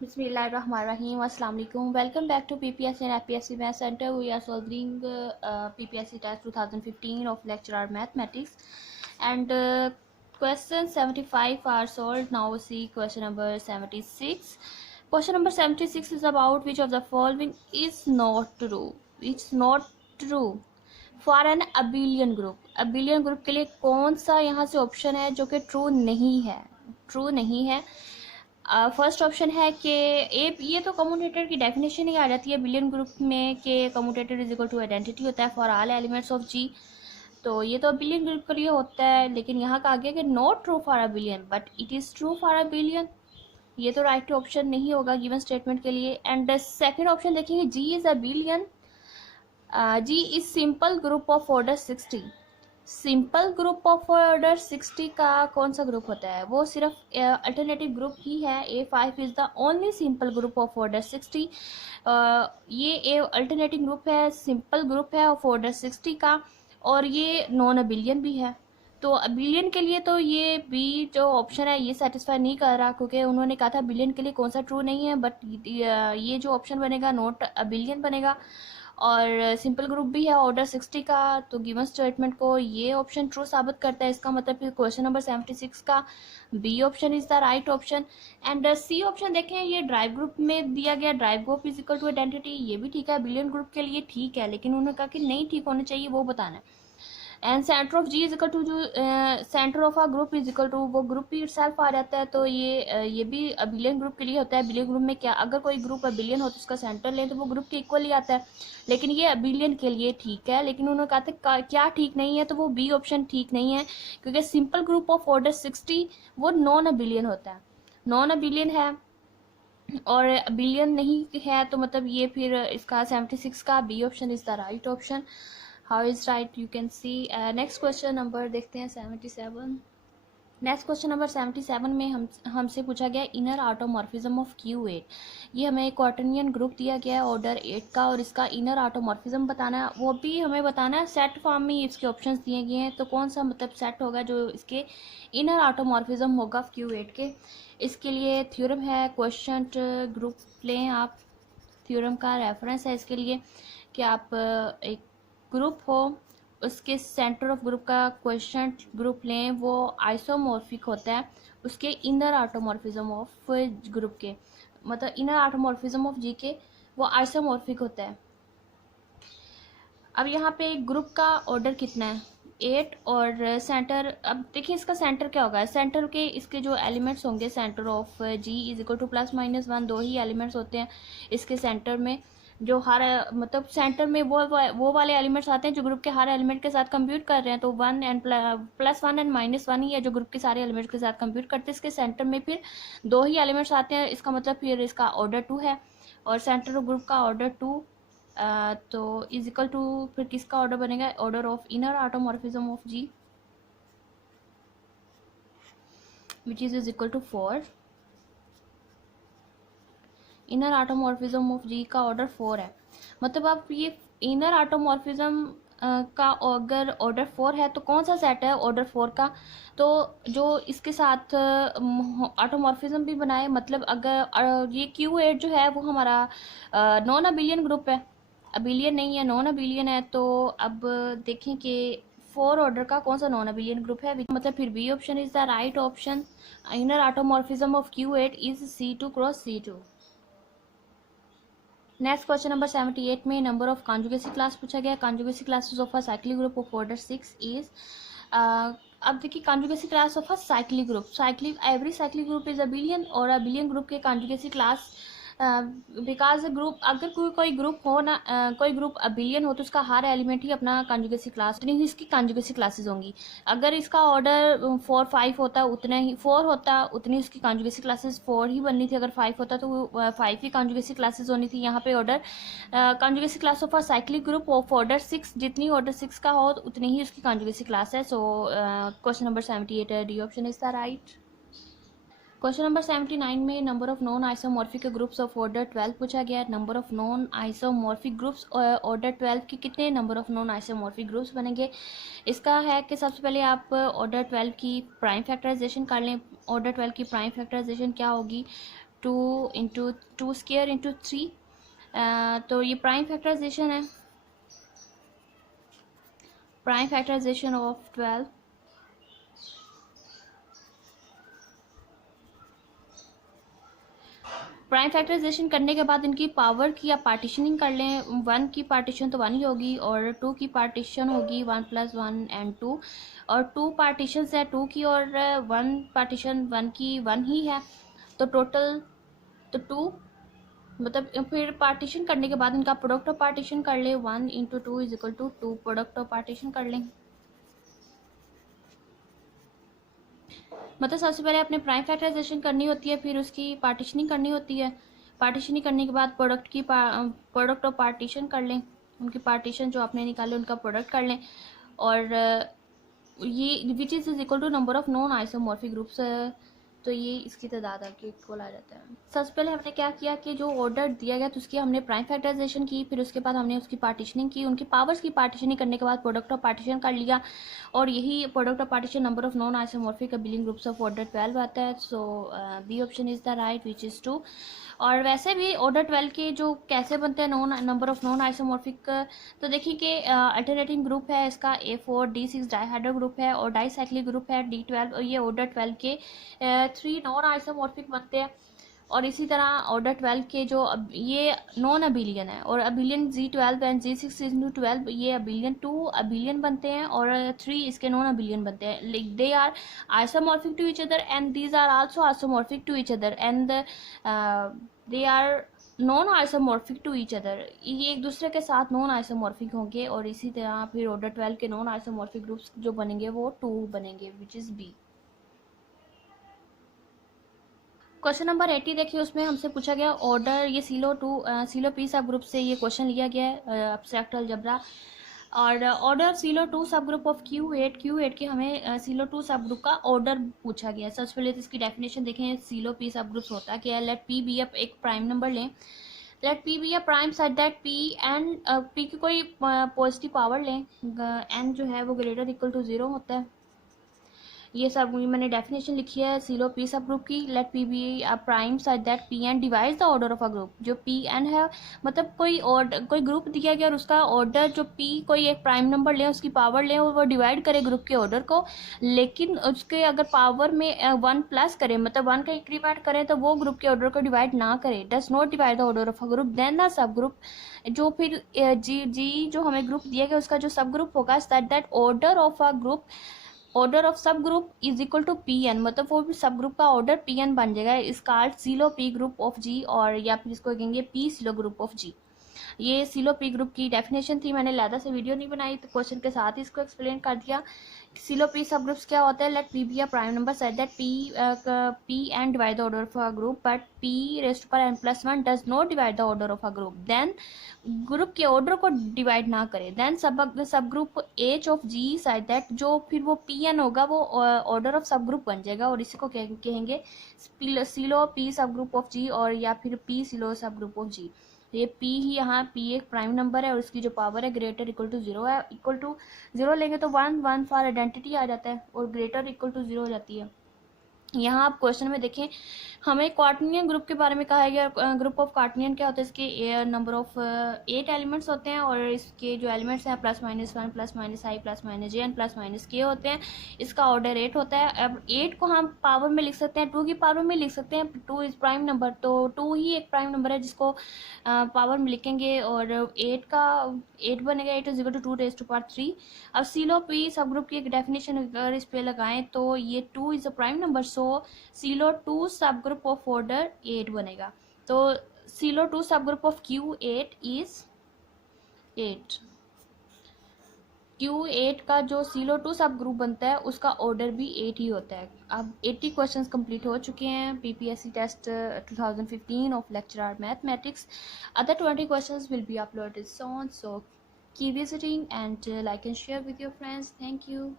Bismillahirrahmanirrahim. Assalamu alaikum. Welcome back to PPSC and FPSC Math Center. We are solving PPSC test 2015 of lecture mathematics, and question 75 are solved. Now we see question number 76. Question number 76 is about which of the following is not true. It's not true. For an abelian group के लिए कौन सा यहाँ से option है जो कि true नहीं है। फर्स्ट ऑप्शन है कि ये तो कम्यूटेटर की डेफिनेशन ही आ जाती है बिलियन ग्रुप में कि commutator is equal to identity होता है for all elements of G. तो ये तो बिलियन ग्रुप के लिए होता है, लेकिन यहाँ का आगे कि not true for a billion but it is true for a billion, ये तो राइट ऑप्शन नहीं होगा गिवन स्टेटमेंट के लिए। एंड सेकेंड ऑप्शन देखेंगे G is abelian, G is simple group of order 60। Simple group of order 60 का कौन सा ग्रुप होता है, वो सिर्फ अल्टरनेटिव ग्रुप ही है। A5 is the only simple group of order 60। ये अल्टरनेटिव ग्रुप है, सिंपल ग्रुप है ऑफ ऑर्डर 60 का, और ये नॉन अबिलियन भी है। तो अबिलियन के लिए तो ये बी जो ऑप्शन है ये सेटिस्फाई नहीं कर रहा, क्योंकि उन्होंने कहा था बिलियन के लिए कौन सा ट्रू नहीं है, बट ये जो ऑप्शन बनेगा नॉट अबिलियन बनेगा, और सिंपल ग्रुप भी है ऑर्डर 60 का। तो गिवन स्टेटमेंट को ये ऑप्शन ट्रू साबित करता है। इसका मतलब कि क्वेश्चन नंबर 76 का B option is the right option. And C option देखें, ये ड्राइव ग्रुप में दिया गया, derived group is equal to identity, ये भी ठीक है, बिलियन ग्रुप के लिए ठीक है, लेकिन उन्होंने कहा कि नहीं ठीक होना चाहिए, वो बताना है। And centre of G is equal to, जो centre of a group is equal to, वो ग्रुप भी इटसेल्फ आ जाता है। तो ये भी बिलियन ग्रुप के लिए होता है। बिलियन ग्रुप में क्या, अगर कोई ग्रुप बिलियन हो तो उसका सेंटर लें तो वो ग्रुप के इक्वल ही आता है, लेकिन ये बिलियन के लिए ठीक है। लेकिन उन्होंने कहा था क्या ठीक नहीं है, तो वो बी ऑप्शन ठीक नहीं है, क्योंकि सिंपल ग्रुप ऑफ ऑर्डर 60 वो नॉन अबिलियन होता है, नॉन अबिलियन है और बिलियन नहीं है, तो मतलब ये फिर इसका 76 का B option is the right option. How is right you can see. Next question number देखते हैं 77। नेक्स्ट क्वेश्चन नंबर 77 में हमसे पूछा गया इनर ऑटोमॉर्फिज्म ऑफ Q8। ये हमें एक क्वार्टरनियन ग्रुप दिया गया है ऑर्डर 8 का, और इसका इनर ऑटोमॉर्फिज्म बताना है, वो भी हमें बताना है। सेट फॉर्म में इसके ऑप्शंस दिए गए हैं, तो कौन सा मतलब सेट होगा जो इसके इनर ऑटोमॉर्फिज्म होगा Q8 के। इसके लिए थ्योरम है, क्वेश्चन ग्रुप लें आप, थ्योरम का रेफरेंस है इसके लिए कि आप एक ग्रुप हो, उसके सेंटर ऑफ ग्रुप का क्वेश्चन ग्रुप लें, वो आइसोमॉर्फिक होता है उसके इनर ऑटोमॉर्फिज्म ऑफ ग्रुप के, मतलब इनर ऑटोमॉर्फिज्म ऑफ जी के वो आइसोमॉर्फिक होता है। अब यहाँ पे ग्रुप का ऑर्डर कितना है 8, और सेंटर, अब देखिए इसका सेंटर क्या होगा, सेंटर के इसके जो एलिमेंट्स होंगे, centre of G is equal to +-1, दो ही एलिमेंट्स होते हैं इसके सेंटर में, जो हर मतलब सेंटर में वो वाले एलिमेंट्स आते हैं जो ग्रुप के हर एलिमेंट के साथ कंप्यूट कर रहे हैं, तो 1 एंड +1 एंड -1 ही है जो ग्रुप के सारे एलिमेंट्स के साथ कंप्यूट करते हैं। इसके सेंटर में फिर दो ही एलिमेंट्स आते हैं, इसका मतलब फिर इसका ऑर्डर 2 है, और सेंटर ऑफ ग्रुप का ऑर्डर 2, तो इज इक्वल टू फिर किसका ऑर्डर बनेगा, order of inner automorphism of G which is equal to 4। Inner automorphism of G का ऑर्डर 4 है, मतलब आप ये इनर ऑटोमॉर्फिज्म का अगर ऑर्डर 4 है तो कौन सा सेट है ऑर्डर 4 का, तो जो इसके साथ ऑटोमॉर्फिज्म भी बनाए, मतलब अगर ये Q8 जो है वो हमारा नॉन अबिलियन ग्रुप है, अबिलियन नहीं है, नॉन अबिलियन है। तो अब देखें कि 4 ऑर्डर का कौन सा नॉन अबिलियन ग्रुप है, मतलब फिर B option is the right option. Inner automorphism of Q8 is C2 cross C2। Next question number 78 में नंबर ऑफ कॉन्जुगेसी क्लास पूछा गया। Conjugacy classes of a cyclic group of order 6 is, अब देखिए conjugacy class of a cyclic group, every cyclic group is abelian, और abelian group के conjugacy class because group, अगर कोई group हो ना, कोई ग्रुप अबिलियन हो तो उसका हर एलिमेंट ही अपना कॉन्जुगेसी क्लास, उतनी ही इसकी कॉन्जुगेसी क्लासेस होंगी। अगर इसका ऑर्डर 4 5 होता उतना ही 4 होता उतनी उसकी कॉन्जुगेसी क्लासेस 4 ही बननी थी, अगर 5 होता तो 5 ही कॉन्जुगेसी क्लासेस होनी थी। यहाँ पे order conjugacy class of a cyclic group of order 6, जितनी ऑर्डर 6 का हो उतनी ही उसकी कॉन्जुगेसी क्लास है। सो क्वेश्चन नंबर 78 है, D option is the right. Question number 79 में number of non isomorphic groups of order 12 पूछा गया है। Number of non isomorphic groups order 12 के कितने number of non isomorphic groups बनेंगे। इसका है कि सबसे पहले आप ऑर्डर 12 की प्राइम फैक्टराइजेशन कर लें। ऑर्डर 12 की प्राइम फैक्टराइजेशन क्या होगी, 2 स्क्वायर इंटू 3, तो ये प्राइम फैक्टराइजेशन है, prime factorisation of 12। Prime factorisation करने के बाद इनकी पावर की आप पार्टीशनिंग कर लें। 1 की पार्टीशन तो 1 ही होगी और 2 की पार्टीशन होगी 1 + 1 एंड 2, और 2 पार्टीशन है 2 की और 1 पार्टीशन 1 की 1 ही है, तो टोटल तो 2, मतलब फिर पार्टीशन करने के बाद इनका प्रोडक्ट ऑफ पार्टीशन कर ले, 1 × 2 = 2 प्रोडक्ट ऑफ पार्टीशन कर लें। मतलब सबसे पहले अपने प्राइम फैक्टराइजेशन करनी होती है, फिर उसकी पार्टीशनिंग करनी होती है। पार्टीशनिंग करने के बाद प्रोडक्ट ऑफ पार्टीशन कर लें, उनकी पार्टीशन जो आपने निकाले उनका प्रोडक्ट कर लें, और ये which is equal to number of non isomorphic groups, तो ये इसकी तादाद आके इक्वल आ जाता है। सबसे पहले हमने क्या किया कि जो ऑर्डर दिया गया तो उसकी हमने प्राइम फैक्टराइजेशन की, फिर उसके बाद हमने उसकी पार्टीशनिंग की, उनकी पावर्स की पार्टीशनिंग करने के बाद प्रोडक्ट ऑफ पार्टीशन कर लिया, और यही product of partition number of non isomorphic abelian groups of order 12 आता है। So B option is the right which is 2। और वैसे भी ऑर्डर 12 के जो कैसे बनते हैं नंबर ऑफ नॉन आइसोमॉर्फिक, तो देखिए कि अल्टरनेटिंग ग्रुप है इसका A4 D6 डाइहाइड्रो ग्रुप है, और डाइसाइक्लिक ग्रुप है D12, और ये ऑर्डर 12 के 3 नॉन आइसोमॉर्फिक बनते हैं। और इसी तरह ऑर्डर 12 के जो ये नॉन अबिलियन है, और अबिलियन G12 एंड G6 × 12 ये अबिलियन 2 अबिलियन बनते हैं, और 3 इसके नॉन अबिलियन बनते हैं। They are isomorphic to each other and these are also isomorphic to each other and they are non isomorphic to each other, ये एक दूसरे के साथ नॉन आइसोमॉर्फिक होंगे। और इसी तरह फिर ऑर्डर 12 के नॉन आइसोमॉर्फिक ग्रुप्स जो बनेंगे वो 2 बनेंगे which is B. Question number 80 देखिए, उसमें हमसे पूछा गया ऑर्डर, ये सीलो पी सब ग्रुप से ये क्वेश्चन लिया गया है, एब्स्ट्रैक्ट अलजेब्रा, और ऑर्डर सीलो 2 सब ग्रुप ऑफ Q8 के हमें सीलो 2 सब ग्रुप का ऑर्डर पूछा गया है। सबसे पहले तो इसकी डेफिनेशन देखें, सीलो पी सब ग्रुप्स होता है क्या है। लेट पी बी अप एक प्राइम नंबर लें, let P be a prime such that P and P की कोई पॉजिटिव पावर लें, एन जो है वो ग्रेटर इक्वल टू 0 होता है। ये सब मैंने डेफिनेशन लिखी है सीलो पी सब ग्रुप की। Let P be a prime such that P n divides the order of a group, जो पी एन है मतलब कोई ग्रुप दिया गया और उसका ऑर्डर जो पी कोई एक प्राइम नंबर ले, उसकी पावर ले और वो डिवाइड करे ग्रुप के ऑर्डर को, लेकिन उसके अगर पावर में 1 प्लस करे, मतलब 1 का इंक्रीमेंट करे, तो वो ग्रुप के ऑर्डर को डिवाइड ना करे, does not divide the order of a group, then the subgroup, जो फिर जी जो हमें ग्रुप दिया गया उसका जो सब ग्रुप होगा such that order of a group, order of subgroup is equal to P N, मतलब वो भी सब ग्रुप का ऑर्डर पी एन बन जाएगा। इस कार्ड Sylow P group of G, और या फिर इसको कहेंगे P Sylow group of G. ये सीलो पी ग्रुप की डेफिनेशन थी, मैंने लैदा से वीडियो नहीं बनाई तो क्वेश्चन के साथ ही इसको एक्सप्लेन कर दिया। सीलो पी सब ग्रुप्स क्या होता है, let P be a prime number such that P N divide the order of a group, but P raised पर N plus 1 does not divide the order of a group, then group के order को divide ना करे, then subgroup H of G such that, जो फिर वो P N होगा वो ऑर्डर ऑफ सब ग्रुप बन जाएगा, और इसी को कहेंगे सीलो पी सब ग्रुप ऑफ जी, और या फिर पी सीलो सब ग्रुप ऑफ जी। ये P ही यहाँ P एक प्राइम नंबर है और इसकी जो पावर है ग्रेटर इक्वल टू 0 है, इक्वल टू 0 लेंगे तो 1 फॉर आइडेंटिटी आ जाता है और ग्रेटर इक्वल टू 0 हो जाती है। यहाँ आप क्वेश्चन में देखें हमें क्वार्टनियन ग्रुप के बारे में कहा गया। ग्रुप ऑफ क्वार्टनियन क्या होता है, इसके नंबर ऑफ 8 एलिमेंट्स होते हैं और इसके जो एलिमेंट्स हैं +-1 +-i +-j एंड +-k होते हैं। इसका ऑर्डर 8 होता है। अब 8 को हम पावर में लिख सकते हैं, 2 की पावर में लिख सकते हैं, 2 इज प्राइम नंबर, तो 2 ही एक प्राइम नंबर है जिसको पावर में लिखेंगे और 8 बनेगा 8 = 2⁻³ अब सीलो पी सब ग्रुप की एक डेफिनेशन अगर इस पे लगाएं तो ये 2 is a prime number, so silo 2 सब ग्रुप ऑफ ऑर्डर 8 बनेगा। तो सीलो 2 सब group of Q8 is 8। Q8 का जो सीलो 2 सब ग्रुप बनता है उसका ऑर्डर भी 8 ही होता है। अब 80 क्वेश्चंस कंप्लीट हो चुके हैं PPSC test 2015 of lecturer mathematics. Other 20 questions will be uploaded soon, so keep visiting and like and share with your friends. Thank you.